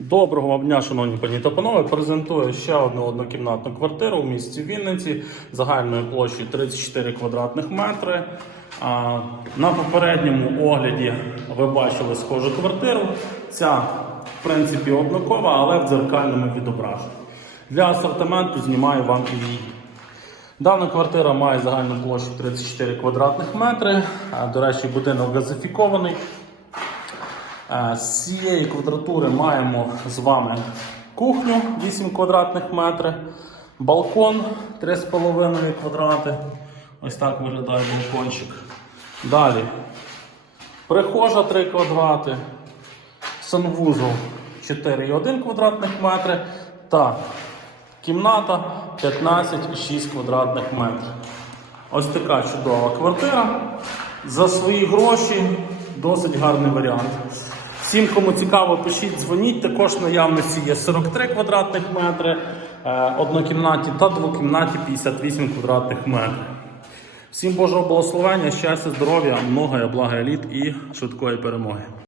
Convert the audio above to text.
Доброго вам дня, шановні пані та панове. Презентую ще одну однокімнатну квартиру в місті Вінниці загальною площею 34 квадратних метри. На попередньому огляді ви бачили схожу квартиру. Ця, в принципі, однакова, але в дзеркальному відображенні. Для асортименту знімаю вам і її. Дана квартира має загальну площу 34 квадратних метри. До речі, будинок газифікований. Е, З цієї квадратури маємо з вами кухню 8 квадратних метрів, балкон 3,5 квадрати. Ось так виглядає балкончик. Далі прихожа 3 квадрати, санвузол 4,1 квадратних метри та кімната 15,6 квадратних метрів. Ось така чудова квартира. За свої гроші досить гарний варіант. Всім, кому цікаво, пишіть, дзвоніть. Також в наявності є 43 квадратних метри, однокімнаті однокімнатні та двокімнатні 58 квадратних метрів. Всім Божого благословення, щастя, здоров'я, много блага літ і швидкої перемоги.